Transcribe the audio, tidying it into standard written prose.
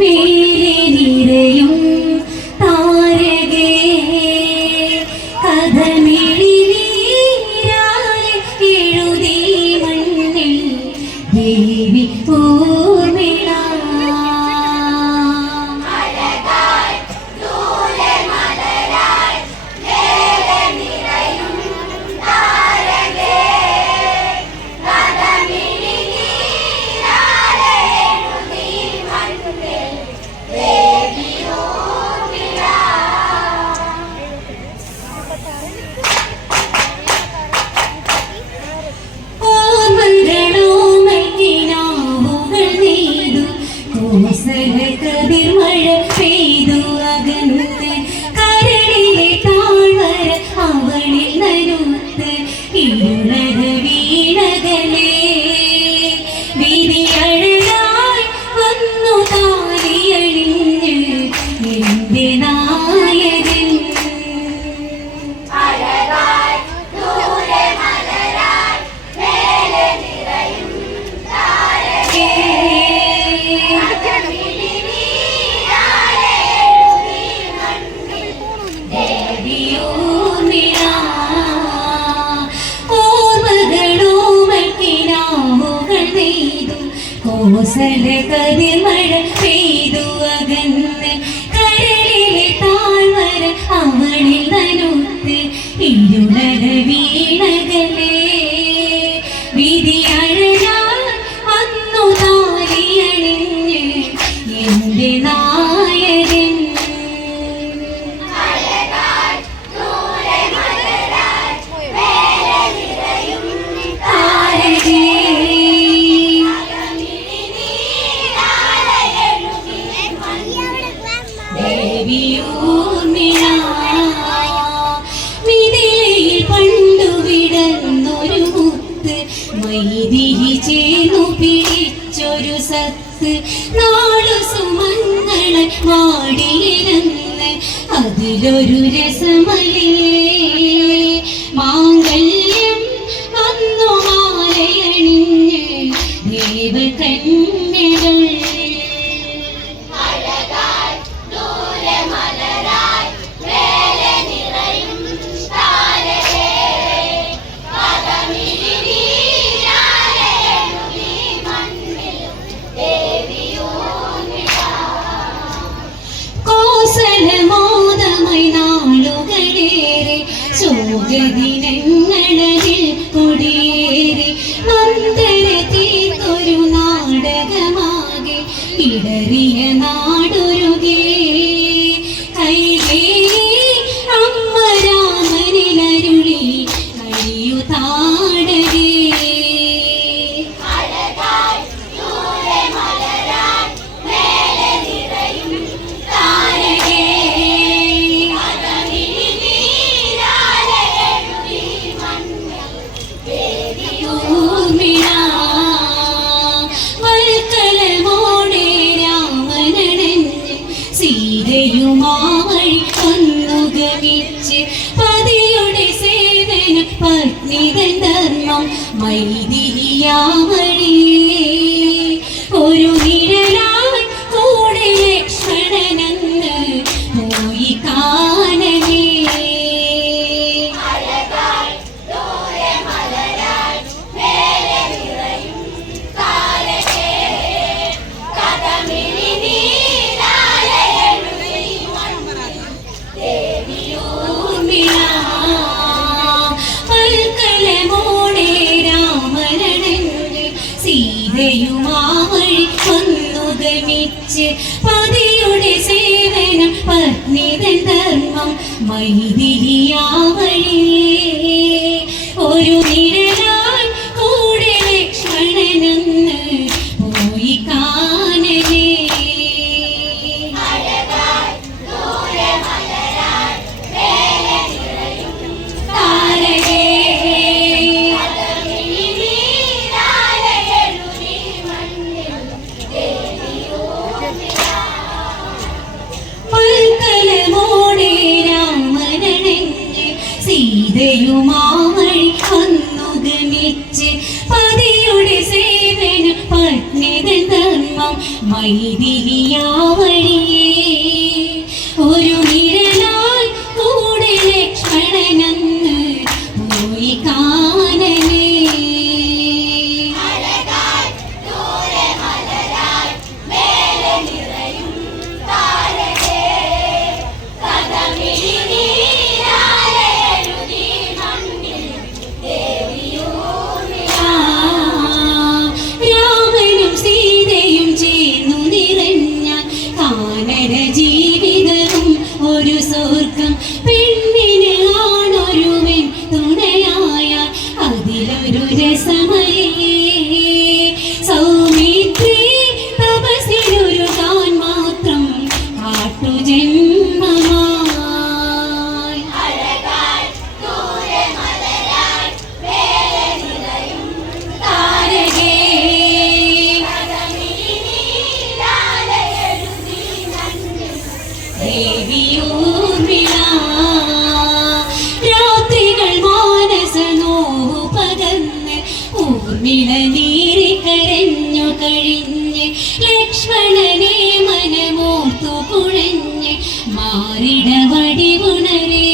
മേലെ നിറയും താരകേ കഥമിഴി നീരാലെ എഴുതി മണ്ണിൽ ദേവി ഊർമിള കതിർമഴ പെയ്തു അകന്ന് കരളിലെ താഴ്വര അവളിൽ നനുത്ത് ഇരുളക വീണകലേ വിധിയഴകായി വന്നു താലിയണിഞ്ഞ് എന്റെ നായകൻ കോസല കതിർമഴ പെയ്തു അകന്ന് കരളിലെ താഴ്വര അവളിൽ നനുത്ത് ഇരുളക വീണകലേ വിധിയഴകാൽ വന്നു താലിയണിഞ്ഞ് എന്റെ നായകൻ മിഥിലയിൽ പണ്ടു വിടന്നൊരു മുത്ത് വൈദിഹി ചേർന്നു പിടിച്ചൊരു സത്ത് നാളു സുമംഗള മാടിയിരുന്ന് അതിലൊരു രസമലേ മാംഗല്യം വന്നു മാലയണിഞ്ഞ് ദേവകന്യകൾ മോദമായി നാളുകളേറെ ശോകദിനങ്ങളിൽ കൊടിയേറി മന്ദര തീർത്തൊരു നാടകമാകെ ഇടറിയ നാടൊരുകേ കൈലേ അമ്മ രാമനിലരുളി കഴിയു താടകേ സീതയുമായി വന്നുഗമിച്ച് പതിയുടെ സേവന പത്നിതൻ ധർമ്മം മൈഥിലിയാമഴി ഒരു നിഴലായി കൂടെ ലക്ഷ്മണനെന്ന് പോയി കാണവേ സീതയുമായി വന്നുഗമിച്ച് പതിയുടെ സേവനം പത്നിതൻ ധർമ്മം മൈഥിലിയാമഴി ഒരു നിഴലായി കൂടെ ലക്ഷ്മണനെന്ന് പോയി കാണവേ സീതയുമായി വന്നുഗമിച്ച് മൈഥിലിയാവഴിയേ ഒരു നിഴലായി കൂടെ ലക്ഷ്മണനന്ന് പോയി കാനനേ. രാമനും സീതയും ചേർന്നു നിറഞ്ഞ കാനന ജീവിതവും ഒരു സ്വർഗം. പെണ്ണിന് ആണൊരുവൻ തുണയായ അതിലൊരു രസമയേ. സൗമിത്രി തപസ്സിലൊരു താൻ മാത്രം കാട്ടുജന്മമായി. താരകേ ദേവിയൂർമിള രാത്രികൾ മാനസനോവു പകർന്ന് ഊർമിള നീറി കരഞ്ഞു കഴിഞ്ഞ് ലക്ഷ്മണനെ മനമോർത്തു കുഴഞ്ഞ് മാറിട വടിവുണരേ.